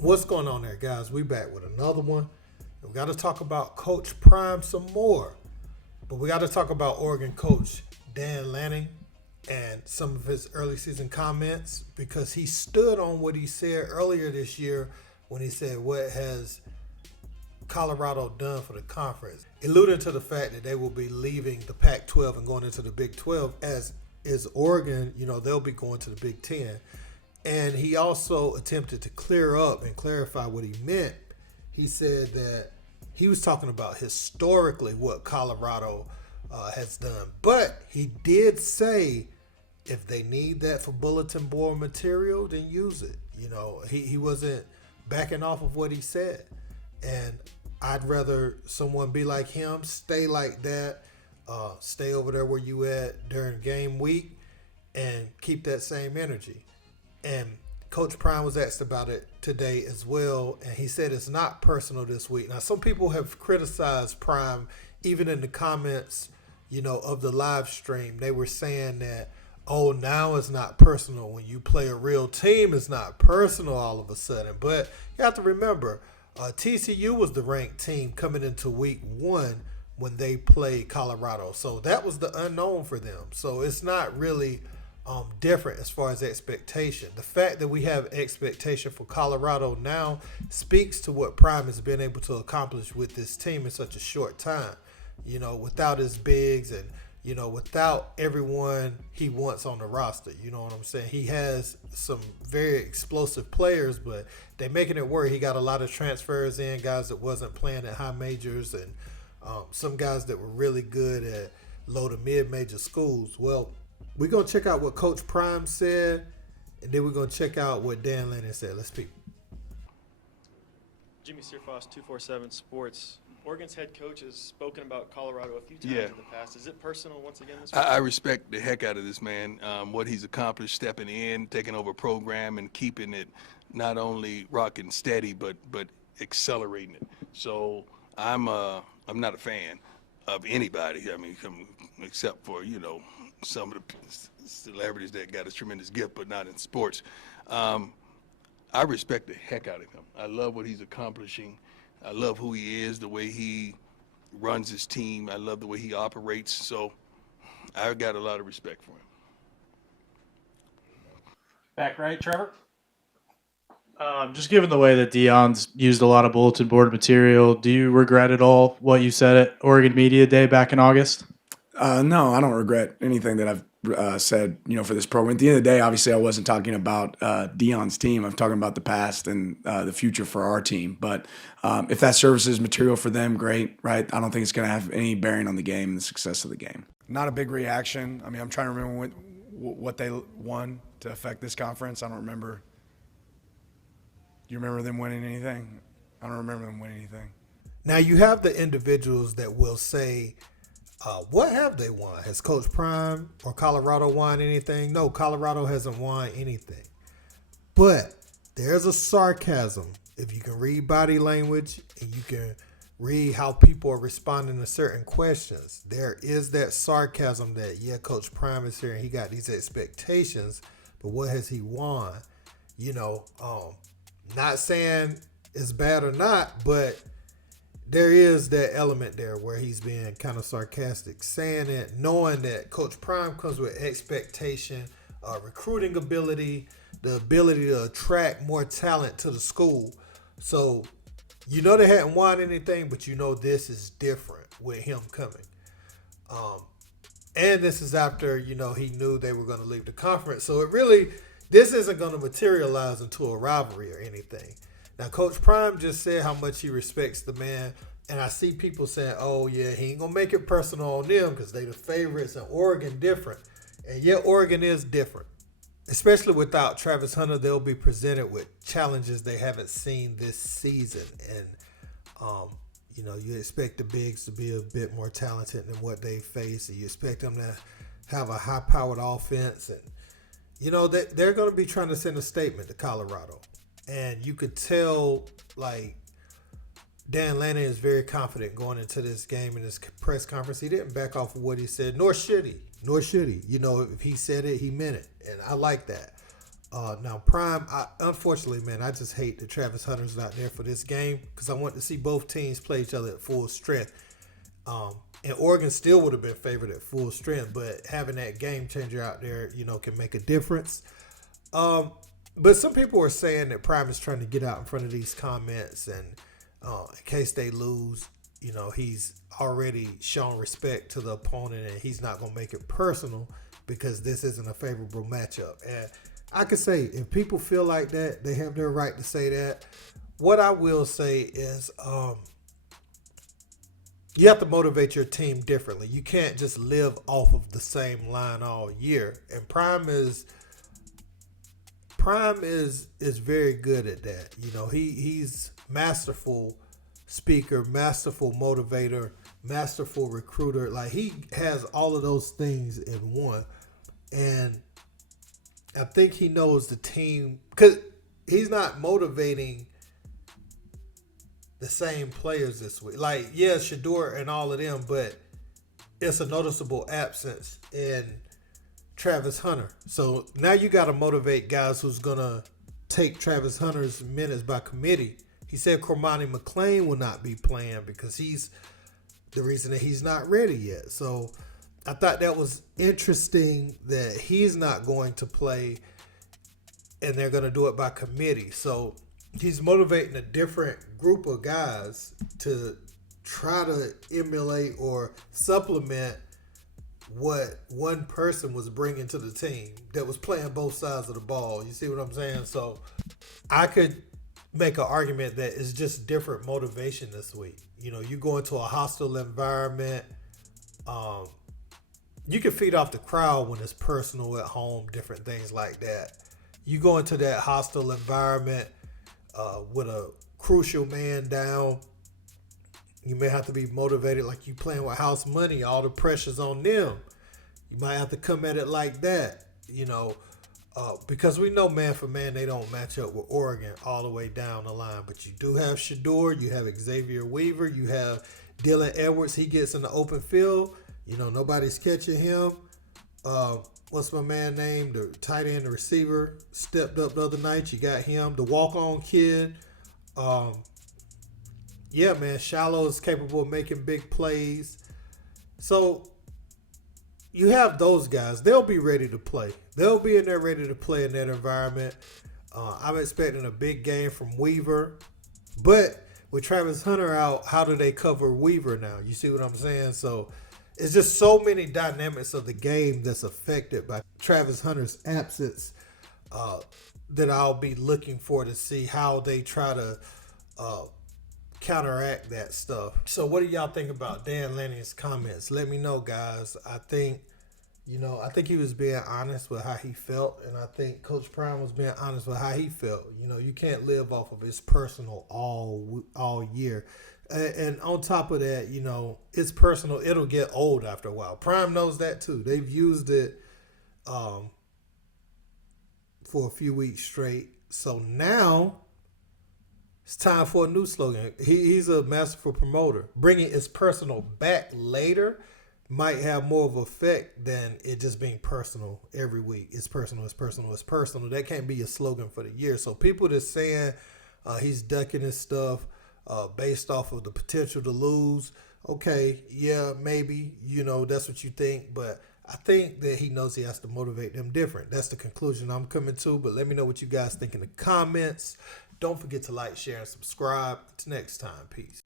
What's going on there, guys? We back with another one. We got to talk about Coach Prime some more, but we got to talk about Oregon coach Dan Lanning and some of his early season comments because he stood on what he said earlier this year when he said, "What has Colorado done for the conference?" Alluding to the fact that they will be leaving the Pac-12 and going into the Big 12, as is Oregon. They'll be going to the Big 10. And he also attempted to clear up and clarify what he meant. He said that he was talking about historically what Colorado has done. But he did say if they need that for bulletin board material, then use it. He wasn't backing off of what he said. And I'd rather someone be like him, stay like that, stay over there where you at during game week and keep that same energy. And Coach Prime was asked about it today as well, and he said it's not personal this week. Now, some people have criticized Prime, even in the comments, of the live stream. They were saying that, now it's not personal. When you play a real team, it's not personal all of a sudden. But you have to remember, TCU was the ranked team coming into week 1 when they played Colorado. So that was the unknown for them. So it's not really different as far as expectation. The fact that we have expectation for Colorado now speaks to what Prime has been able to accomplish with this team in such a short time. Without his bigs and, without everyone he wants on the roster. You know what I'm saying? He has some very explosive players, but they're making it work. He got a lot of transfers in, guys that wasn't playing at high majors and some guys that were really good at low to mid-major schools. Well, we're going to check out what Coach Prime said, and then we're going to check out what Dan Lanning said. Let's peep. Jimmy Searfoss, 247 Sports. Oregon's head coach has spoken about Colorado a few times in the past. Is it personal once again this week? I respect the heck out of this man, what he's accomplished stepping in, taking over a program, and keeping it not only rocking steady, but accelerating it. So I'm not a fan of anybody, except for, some of the celebrities that got a tremendous gift, but not in sports. I respect the heck out of him. I love what he's accomplishing. I love who he is, the way he runs his team. I love the way he operates. So I've got a lot of respect for him. Back right, Trevor? Just given the way that Deion's used a lot of bulletin board material, do you regret at all what you said at Oregon Media Day back in August? No, I don't regret anything that I've said, for this program. At the end of the day, obviously, I wasn't talking about Deion's team. I'm talking about the past and the future for our team. But if that serves as material for them, great, right? I don't think it's going to have any bearing on the game and the success of the game. Not a big reaction. I'm trying to remember what they won to affect this conference. I don't remember. You remember them winning anything? I don't remember them winning anything. Now, you have the individuals that will say, what have they won? Has Coach Prime or Colorado won anything? No, Colorado hasn't won anything. But there's a sarcasm. If you can read body language and you can read how people are responding to certain questions, there is that sarcasm that, Coach Prime is here and he got these expectations, but what has he won? Not saying it's bad or not, but there is that element there where he's being kind of sarcastic, saying it, knowing that Coach Prime comes with expectation, recruiting ability, the ability to attract more talent to the school. So, they hadn't won anything, but this is different with him coming. And this is after, he knew they were going to leave the conference. So this isn't going to materialize into a rivalry or anything. Now, Coach Prime just said how much he respects the man, and I see people saying, he ain't going to make it personal on them because they the favorites and Oregon different. And Oregon is different, especially without Travis Hunter. They'll be presented with challenges they haven't seen this season. And, you expect the bigs to be a bit more talented than what they face, and you expect them to have a high-powered offense. And, they're going to be trying to send a statement to Colorado. And you could tell, Dan Lanning is very confident going into this game in this press conference. He didn't back off of what he said, nor should he. If he said it, he meant it. And I like that. Now, Prime, unfortunately, man, I just hate that Travis Hunter's not there for this game because I want to see both teams play each other at full strength. And Oregon still would have been favored at full strength, but having that game changer out there, can make a difference. But some people are saying that Prime is trying to get out in front of these comments, and in case they lose, he's already shown respect to the opponent, and he's not going to make it personal because this isn't a favorable matchup. And I could say if people feel like that, they have their right to say that. What I will say is you have to motivate your team differently. You can't just live off of the same line all year. And Prime is very good at that. He's masterful speaker, masterful motivator, masterful recruiter. Like, he has all of those things in one. And I think he knows the team, because he's not motivating the same players this week. Like, yeah, Shedeur and all of them, but it's a noticeable absence in Travis Hunter. So now you got to motivate guys who's going to take Travis Hunter's minutes by committee. He said Cormani McClain will not be playing because he's the reason that he's not ready yet. So I thought that was interesting that he's not going to play and they're going to do it by committee. So he's motivating a different group of guys to try to emulate or supplement what one person was bringing to the team that was playing both sides of the ball. You see what I'm saying? So I could make an argument that it's just different motivation this week. You go into a hostile environment. You can feed off the crowd when it's personal at home, different things like that. You go into that hostile environment with a crucial man down. You may have to be motivated like you playing with house money. All the pressure's on them. You might have to come at it like that, because we know man for man they don't match up with Oregon all the way down the line. But you do have Shedeur, you have Xavier Weaver, you have Dylan Edwards. He gets in the open field. Nobody's catching him. What's my man name? The tight end, the receiver, stepped up the other night. You got him. The walk-on kid. Yeah, man, Shallow is capable of making big plays. So you have those guys. They'll be ready to play. They'll be in there ready to play in that environment. I'm expecting a big game from Weaver. But with Travis Hunter out, how do they cover Weaver now? You see what I'm saying? So it's just so many dynamics of the game that's affected by Travis Hunter's absence that I'll be looking for to see how they try to counteract that stuff. So what do y'all think about Dan Lanning's comments? Let me know, guys. I think he was being honest with how he felt, and I think Coach Prime was being honest with how he felt. You can't live off of his personal all year. And on top of that, it's personal. It'll get old after a while. Prime knows that too. They've used it for a few weeks straight. So now it's time for a new slogan. He's a masterful promoter. Bringing his personal back later might have more of an effect than it just being personal every week. It's personal, it's personal, it's personal. That can't be a slogan for the year. So people that's saying he's ducking his stuff based off of the potential to lose, okay, yeah, maybe, that's what you think. But I think that he knows he has to motivate them different. That's the conclusion I'm coming to. But let me know what you guys think in the comments. Don't forget to like, share, and subscribe. Until next time, peace.